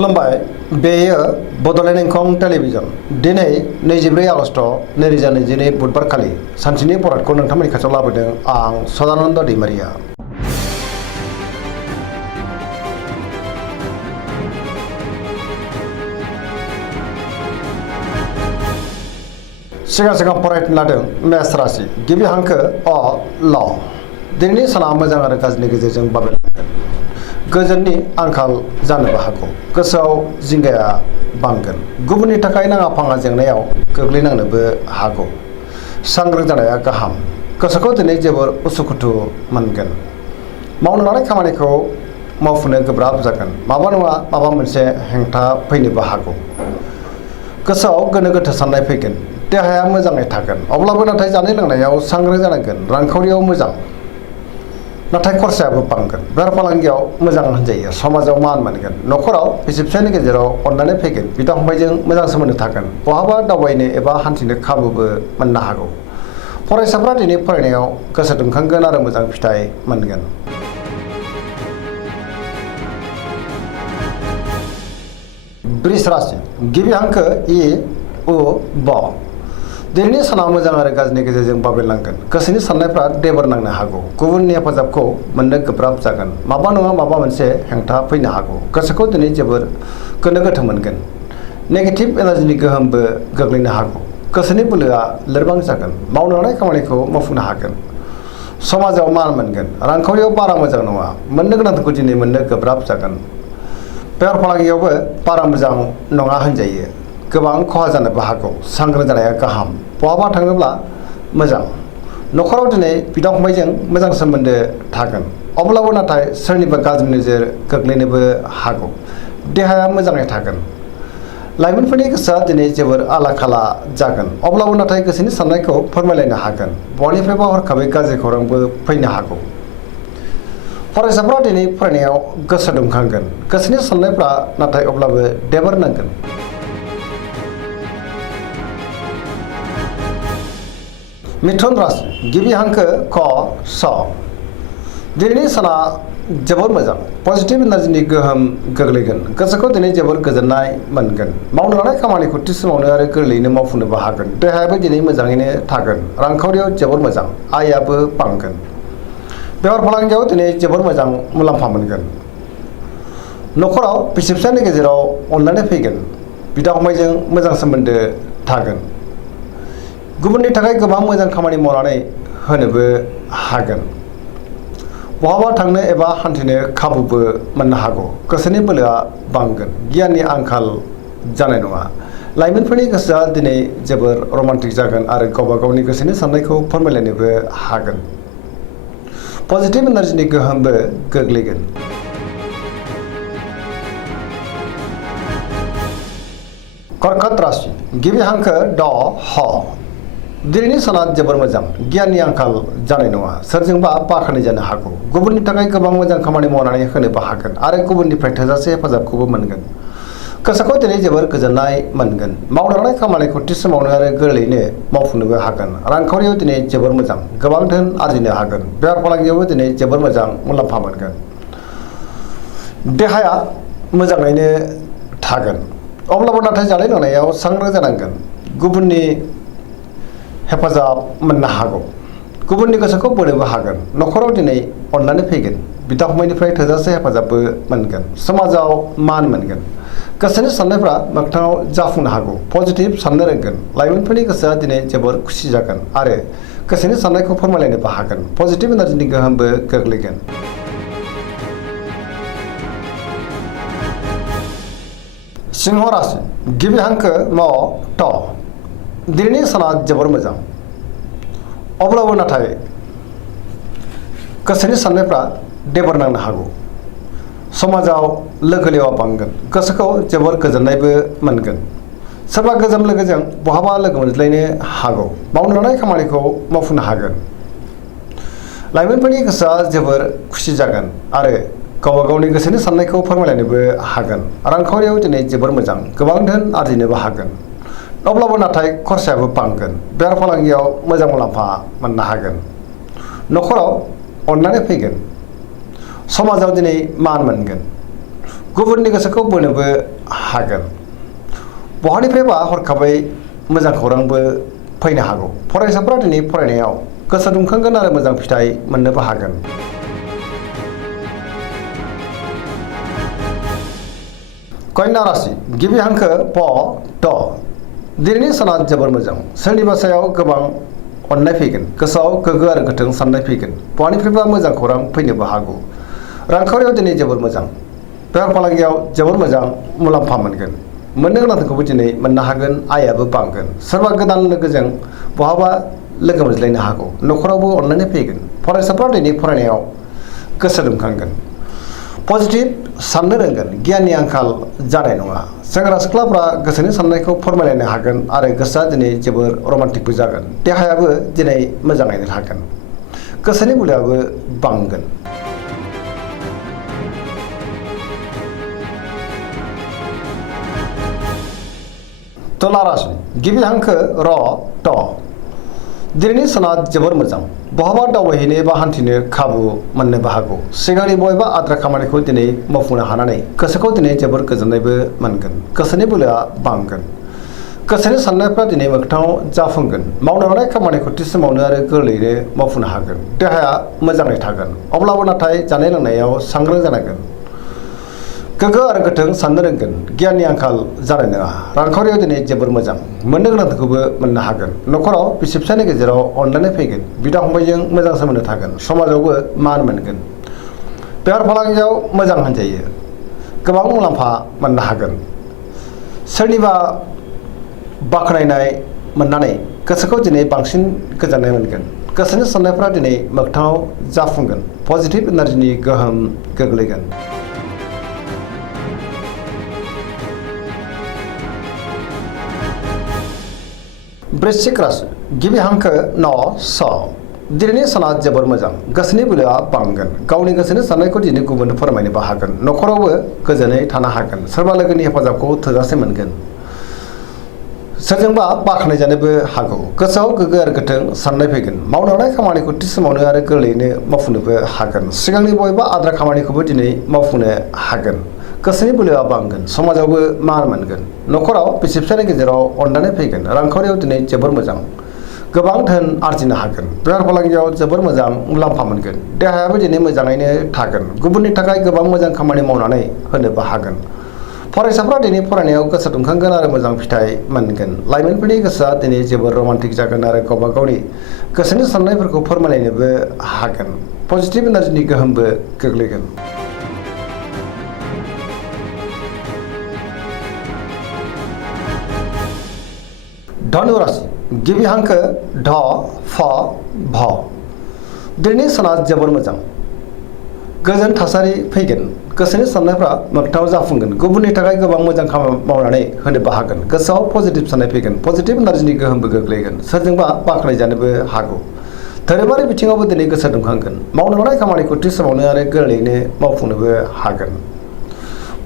खुलुमबाय बेयो बड'लेण्ड इंखं टेलिभिजन दिनै 24 आगस्ट 2022 बुधबार खालि सानसेनि बरादखौ नोंथांमोननि खाथियाव लाबोदों आं सदानन्द दैमारिया। सिगां फरायनो लादों मेष राशि गिबि हांखो अ ल। दिनैनि साना मोजां आरो गाज्रिनि गेजेरजों बाबेलांगोन। गोजोननि आंखाल जानोबो हागौ। गोसोआव जिंगाया बांगोन। गुबुननि थाखाय नाङा फाङा जेंनायाव गोग्लैनांनोबो हागौ। सांग्रां जानाया गाहाम। गोसोखौ दिनै जोबोर उसुखुथु मोनगोन। मावनो लानाय खामानिखौ मावफुंनो गोब्राब जागोन। माबा नङा माबा मोनसे हेंथा फैनोबो हागौ। गोसोआव गोनो गोथो साननाय फैगोन। देहाया मोजाङै थागोन। अब्लाबो नाथाय जानाय लोंनायाव सांग्रां जानांगोन। रांखावरियाव मोजां नाथाय खरसायाबो बांगोन। बेफार फालांगियाव मोजां होनजायो। समाजाव मान मोनगोन। न'खराव बिसि फिसायनि गेजेराव अननानै फैगोन। बिदा फंबायजों मोजां सोमोन्दो थागोन। बहाबा दावबायनो एबा हान्थिनो खाबुबो मोननो हागौ। फरायसाफ्रा दिनै फरायनायाव गोसो दुंखांगोन आरो मोजां फिथाइ मोनगोन। वृष राशि गिबि हांखो इ उ ब। दिनैनि साना मोजां आरो गाज्रिनि गेजेरजों बाबेलांगोन। गोसोनि साननायफ्रा देबोर नांनो हागौ। गुबुननि हेफाजाबखौ मोननो गोब्राब जागोन। माबा नङा माबा मोनसे हेंथा फैनो हागौ। गोसोखौ दिनै जोबोर गोनो गोथो मोनगोन। नेगेटिभ एनार्जिनि गोहोमबो गोग्लैनो हागौ। गोसोनि बोलोआ लोरबां जागोन। मावनो लानाय खामानिखौ मावफुंनो हागोन। समाजाव मान मोनगोन। रांखावरियाव बारा मोजां नङा। मोननो गोनांखौ दिनै मोननो गोब्राब जागोन। बेफार फालांगियावबो बारा मोजां नङा होनजायो। गोबां खहा जानोबो हागौ। सांग्रां जानाया गाहाम। बहाबा थाङोब्ला मोजां। न'खराव दिनै बिदा फंबायजों मोजां सोमोन्दो थागोन। अब्लाबो नाथाय सोरनिबा गाज्रि नोजोर गोग्लैनोबो हागौ। देहाया मोजाङै थागोन। लाइमोनफोरनि गोसोआ दिनै जोबोर आला खाला जागोन। अब्लाबो नाथाय गोसोनि साननायखौ फोरमायलायनो हागोन। बहानिफ्रायबा हरखाबै गाज्रि खौरांबो फैनो हागौ। फरायसाफ्रा दिनै फरायनायाव गोसो दुंखांगोन। गोसोनि साननायफ्रा नाथाय अब्लाबो देबोर नांगोन। मिथुन राशि गिबि हांखो क स। दिनैनि साना जोबोर मोजां। पजिटिभ एनार्जिनि गोहोम गोग्लैगोन। गोसोखौ दिनै जोबोर गोजोननाय मोनगोन। मावनो लानाय खामानिखौ थि समावनो आरो गोरलैयैनो मावफुंनोबो हागोन। देहायाबो दिनै मोजाङैनो थागोन। रांखावरियाव जोबोर मोजां। आयाबो बांगोन। बेफार फालांगियाव दिनै जोबोर मोजां मुलाम्फा मोनगोन। न'खराव बिसि फिसायनि गेजेराव अनलायनाय फैगोन। बिदा फंबायजों मोजां सोमोन्दो थागोन। गुबुननि थाखाय गोबां मोजां खामानि मावनानै होनोबो हागोन। बहाबा थांनो एबा हान्थिनो खाबुबो मोननो हागौ। गोसोनि बोलोआ बांगोन। गियाननि आंखाल जानाय नङा। लाइमोनफोरनि गोसोआ दिनै जोबोर रमान्टिक जागोन आरो गावबा गावनि गोसोनि साननायखौ फोरमायलायनोबो हागोन। पजिटिभ एनार्जिनि गोहोमबो गोग्लैगोन। कर्कट राशि गिबि हांखो ड ह। दिनैनि साना जोबोर मोजां। गियाननि आंखाल जानाय नङा। सोरजोंबा बाख्नाय जानो हागौ। गुबुननि थाखाय गोबां मोजां खामानि मावनानै होनोबो हागोन आरो गुबुननिफ्राय थोजासे हेफाजाबखौबो मोनगोन। गोसोखौ दिनै जोबोर गोजोननाय मोनगोन। मावनो लानाय खामानिखौ थि समावनो आरो गोरलैयैनो मावफुंनोबो हागोन। रांखावरियाव दिनै जोबोर मोजां। गोबां धोन आरजिनो हागोन। बेफार फालांगियावबो दिनै जोबोर मोजां मुलाम्फा मोनगोन। देहाया मोजाङैनो थागोन। अब्लाबो नाथाय जानाय लोंनायाव सांग्रां जानांगोन। गुबुननि हेफाजाब मोननो हागौ। गुबुननि गोसोखौ बोनोबो हागोन। न'खराव दिनै अननानै फैगोन। बिदा फंबायनिफ्राय थोजासे हेफाजाबबो मोनगोन। समाजाव मान मोनगोन। गोसोनि साननायफ्रा मोगथाङाव जाफुंनो हागौ। पजिटिभ साननो रोंगोन। लाइमोनफोरनि गोसोआ दिनै जोबोर खुसि जागोन आरो गोसोनि साननायखौ फोरमायलायनोबो हागोन। पजिटिभ एनार्जिनि गोहोमबो गोग्लैगोन। सिंह राशि गिबि हांखो म थ। दिनैनि साना जोबोर मोजां। अब्लाबो नाथाय गोसोनि साननायफ्रा देबोर नांनो हागौ। समाजाव लोगो लेवा बांगोन। गोसोखौ जोबोर गोजोननायबो मोनगोन। सोरबा गोजाम लोगोजों बहाबा लोगो मोनज्लायनो हागौ। मावनो लानाय खामानिखौ मावफुंनो हागोन। लाइमोनफोरनि गोसोआ जोबोर खुसि जागोन आरो गावबा गावनि गोसोनि साननायखौ फोरमायलायनोबो हागोन। रांखावरियाव दिनै जोबोर मोजां। गोबां धोन आरजिनोबो हागोन। अब्लाबो नाथाय खरसायाबो बांगोन। बेफार फालांगियाव मोजां मुलाम्फा मोननो हागोन। न'खराव अननानै फैगोन। समाजाव दिनै मान मोनगोन। गुबुननि गोसोखौ बोनोबो हागोन। बहानिफ्रायबा हरखाबै मोजां खौरांबो फैनो हागौ। फरायसाफोरा दिनै फरायनायाव गोसो दुंखांगोन आरो मोजां फिथाइ मोननोबो हागोन। कन्या राशि गिबि हांखो प ट दिनैनि साना जोबोर मोजां। सोरनिबा सायाव गोबां अननाय फैगोन। गोसोआव गोगो आरो गोथों साननाय फैगोन। बहानिफ्रायबा मोजां खौरां फैनोबो हागौ। रांखावरियाव दिनै जोबोर मोजां। बेफार फालांगियाव जोबोर मोजां मुलाम्फा मोनगोन। मोननो गोनांखौबो दिनै मोननो हागोन। आयाबो बांगोन। सोरबा गोदान लोगोजों बहाबा लोगो मोनज्लायनो हागौ। न'खरावबो अनलायनाय फैगोन। फरायसाफ्रा दिनै फरायनायाव गोसो दुंखांगोन। पजिटिभ साननो रोंगोन। गियाननि आंखाल जानाय नङा। सेंग्रा सिख्लाफ्रा गोसोनि साननायखौ फोरमायलायनो हागोन आरो गोसोआ दिनै जोबोर रमान्टिकबो जागोन। देहायाबो दिनै मोजाङैनो थागोन। गोसोनि बोलोआबो बांगोन। तुला राशि गिबि हांखो र ट दिनैनि साना जोबोर मोजां। बहाबा दावबायहैनो बा हान्थिनो खाबु मोननोबो हागौ। सिगांनि बबेबा आद्रा खामानिखौ दिनै मावफुंनो हानानै गोसोखौ दिनै जोबोर गोजोननायबो मोनगोन। गोसोनि बोलोआ बांगोन। गोसोनि साननायफ्रा दिनै मोगथाङाव जाफुंगोन। मावनो लानाय खामानिखौ थि समावनो आरो गोरलैयैनो मावफुंनो हागोन। देहाया मोजाङै थागोन। अब्लाबो नाथाय जानाय लोंनायाव सांग्रां जानांगोन। गोगो आरो गोथों साननो रोंगोन। गियाननि आंखाल जानाय नङा। रांखावरियाव दिनै जोबोर मोजां। मोननो गोनांखौबो मोननो हागोन। न'खराव बिसि फिसायनि गेजेराव अनलायनाय फैगोन। बिदा फंबायजों मोजां सोमोन्दो थागोन। समाजावबो मान मोनगोन। बेफार फालांगियाव मोजां होनजायो। गोबां मुलाम्फा मोननो हागोन। सोरनिबा बाख्नायनाय मोननानै गोसोखौ दिनै बांसिन गोजोननाय मोनगोन। गोसोनि साननायफ्रा दिनै मोगथाङाव जाफुंगोन। पजिटिभ एनार्जिनि गोहोम गोग्लैगोन। वृश्चिक राशि गिबि हांखो न स दिनैनि साना जोबोर मोजां। गोसोनि बोलोआ बांगोन। गावनि गोसोनि साननायखौ दिनै गुबुननो फोरमायनोबो हागोन। न'खरावबो गोजोनै थानो हागोन। सोरबा लोगोनि हेफाजाबखौ थोजासे मोनगोन। सोरजोंबा बाख्नायजानोबो हागौ। गोसोआव गोगो आरो गोथों साननाय फैगोन। मावनो लानाय खामानिखौ थि समावनो आरो गोरलैयैनो मावफुंनोबो हागोन। सिगांनि बबेबा आद्रा खामानिखौबो दिनै मावफुंनो हागोन। गोसोनि बोलोआ बांगोन। समाजावबो मान मोनगोन। न'खराव बिसि फिसायनि गेजेराव अनलायनाय फैगोन। रांखावरियाव दिनै जोबोर मोजां। गोबां धोन आरजिनो हागोन। बेफार फालांगियाव जोबोर मोजां मुलाम्फा मोनगोन। देहायाबो दिनै मोजाङैनो थागोन। गुबुननि थाखाय गोबां मोजां खामानि मावनानै होनोबो हागोन। फरायसाफ्रा दिनै फरायनायाव गोसो दुंखांगोन आरो मोजां फिथाइ मोनगोन। लाइमोनफोरनि गोसोआ दिनै जोबोर रमान्टिक जागोन आरो गावबा गावनि गोसोनि साननायफोरखौ फोरमायलायनोबो हागोन। पजिटिभ एनार्जिनि गोहोमबो गोग्लैगोन। धनु राशि गिबि हांखो ढ फ भ दिनैनि साना जोबोर मोजां। गोजोन थासारि फैगोन। गोसोनि साननायफ्रा मोगथाङाव जाफुंगोन। गुबुननि थाखाय गोबां मोजां खामानि मावनानै होनोबो हागोन। गोसोआव पजिटिभ साननाय फैगोन। पजिटिभ एनार्जिनि गोहोमबो गोग्लैगोन। सोरजोंबा बाख्नायजानोबो हागौ। धोरोमारि बिथिङावबो दिनै गोसो दुंखांगोन। मावनो लानाय खामानिखौ थि समावनो आरो गोरलैयैनो मावफुंनोबो हागोन।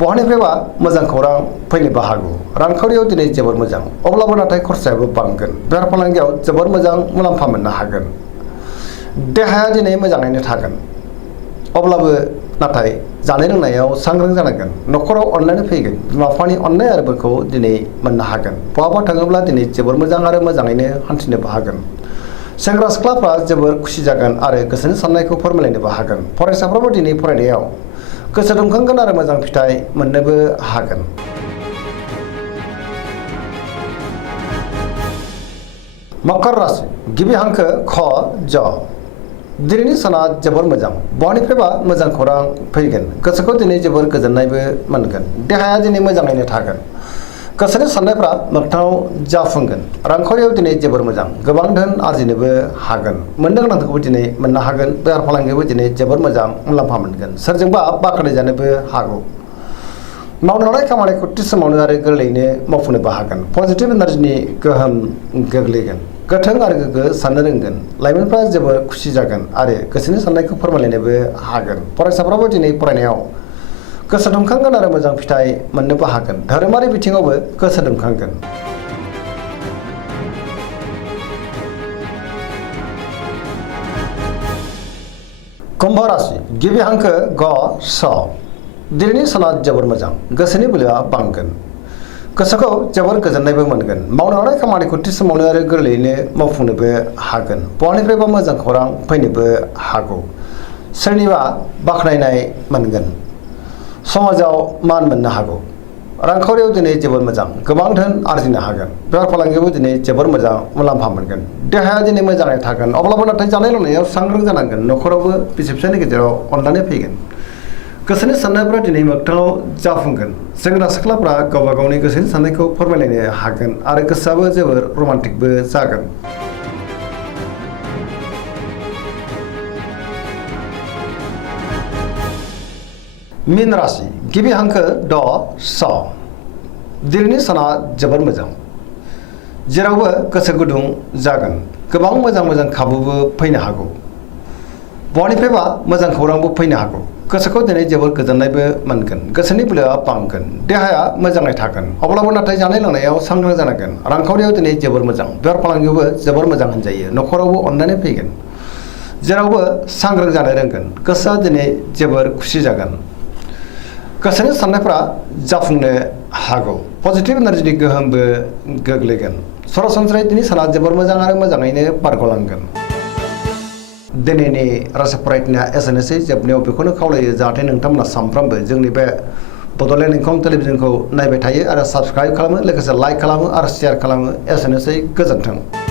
बहानिफ्रायबा मोजां खौरां फैनोबो हागौ। रांखावरियाव दिनै जोबोर मोजां। अब्लाबो नाथाय खरसायाबो बांगोन। बेफार फालांगियाव जोबोर मोजां मुलाम्फा मोननो हागोन। देहाया दिनै मोजाङैनो थागोन। अब्लाबो नाथाय जानाय लोंनायाव सांग्रां जानांगोन। न'खराव अनलायनाय फैगोन। बिमा बिफानि अननाय आरो बोरखौ दिनै मोननो हागोन। बहाबा थाङोब्ला दिनै जोबोर मोजां आरो मोजाङैनो हान्थिनोबो हागोन। सेंग्रा सिख्लाफ्रा जोबोर खुसि जागोन आरो गोसोनि साननायखौ फोरमायलायनोबो हागोन। फरायसाफ्राबो दिनै फरायनायाव गोसो दुंखांगोन आरो मोजां फिथाइ मोननोबो हागोन। मकर राशि गिबि हांखो ख ज दिनैनि साना जोबोर मोजां। बहानिफ्रायबा मोजां खौरां फैगोन। गोसोखौ दिनै जोबोर गोजोननायबो मोनगोन। देहाया दिनै मोजाङैनो थागोन। गोसोनि साननायफ्रा मोगथाङाव जाफुंगोन। रांखावरियाव दिनै जोबोर मोजां। गोबां धोन आरजिनोबो हागोन। मोननो गोनांखौबो दिनै मोननो हागोन। बेफार फालांगियावबो दिनै जोबोर मोजां मुलाम्फा मोनगोन। सोरजोंबा बाख्नायजानोबो हागौ। मावनो लानाय खामानिखौ थि समावनो आरो गोरलैयैनो मावफुंनोबो हागोन। पजिटिभ एनार्जिनि गोहोम गोग्लैगोन। गोथों आरो गोग्गो साननो रोंगोन। लाइमोनफ्रा जोबोर खुसि जागोन आरो गोसोनि साननायखौ फोरमायलायनोबो हागोन। फरायसाफ्राबो दिनै फरायनायाव गोसो दुंखांगोन आरो मोजां फिथाइ मोननोबो हागोन। धोरोमारि बिथिङावबो गोसो दुंखांगोन। कुम्भ राशि गिबि हांखो ग स दिनैनि साना जोबोर मोजां गोसोनि बोलोआ बांगोन गोसोखौ जोबोर गोजोननायबो मोनगोन मावनो हानाय खामानिखौ थि समावनो आरो गोरलैयैनो मावफुंनोबो हागोन बहानिफ्रायबा मोजां खौरां फैनोबो हागौ सोरनिबा बाख्नायनाय मोनगोन समाजाव मान मोननो हागौ रांखावरियाव दिनै जोबोर मोजां गोबां धोन आरजिनो हागोन बेफार फालांगियावबो दिनै जोबोर मोजां मुलाम्फा मोनगोन देहाया दिनै मोजाङै थागोन अब्लाबो नाथाय जानाय लोंनायाव सांग्रां जानांगोन न'खरावबो बिसि फिसायनि गेजेराव अनलायनाय फैगोन गोसोनि साननायफ्रा दिनै मोगथाङाव जाफुंगोन सेंग्रा सिख्लाफ्रा गावबा गावनि गोसोनि साननायखौ फोरमायलायनो हागोन आरो गोसोआबो जोबोर रमान्टिकबो जागोन मीन राशि गिबि हांखो ड स दिनैनि साना जोबोर मोजां जेरावबो गोसो गुदुं जागोन गोबां मोजां खाबुबो फैनो हागौ बहानिफ्रायबा मोजां खौरांबो फैनो हागौ गोसोखौ दिनै जोबोर गोजोननायबो मोनगोन गोसोनि बोलोआ बांगोन देहाया मोजाङै थागोन अब्लाबो नाथाय जानाय लोंनायाव सांग्रां जानांगोन रांखावरियाव दिनै जोबोर मोजां बेफार फालांगियावबो जोबोर मोजां होनजायो न'खरावबो अननानै फैगोन जेरावबो सांग्रां जानो रोंगोन गोसोआ दिनै जोबोर खुसि जागोन गोसोनि साननायफ्रा जाफुंनो हागौ पजिटिभ एनार्जिनि गोहोमबो गोग्लैगोन सरासनस्रायै दिनै साना जोबोर मोजां आरो मोजाङैनो बारग'लांगोन दिनैनि राशि फरायनाया एसेनोसै जोबनायाव बेखौनो खावलायो जाहाथे नोंथांमोना सानफ्रामबो जोंनि बे बड'लेण्ड इंखं टेलिभिजनखौ नायबाय थायो आरो साबस्क्राइब खालामो लोगोसे लाइक खालामो आरो शेयार खालामो एसेनोसै गोजोन्थों।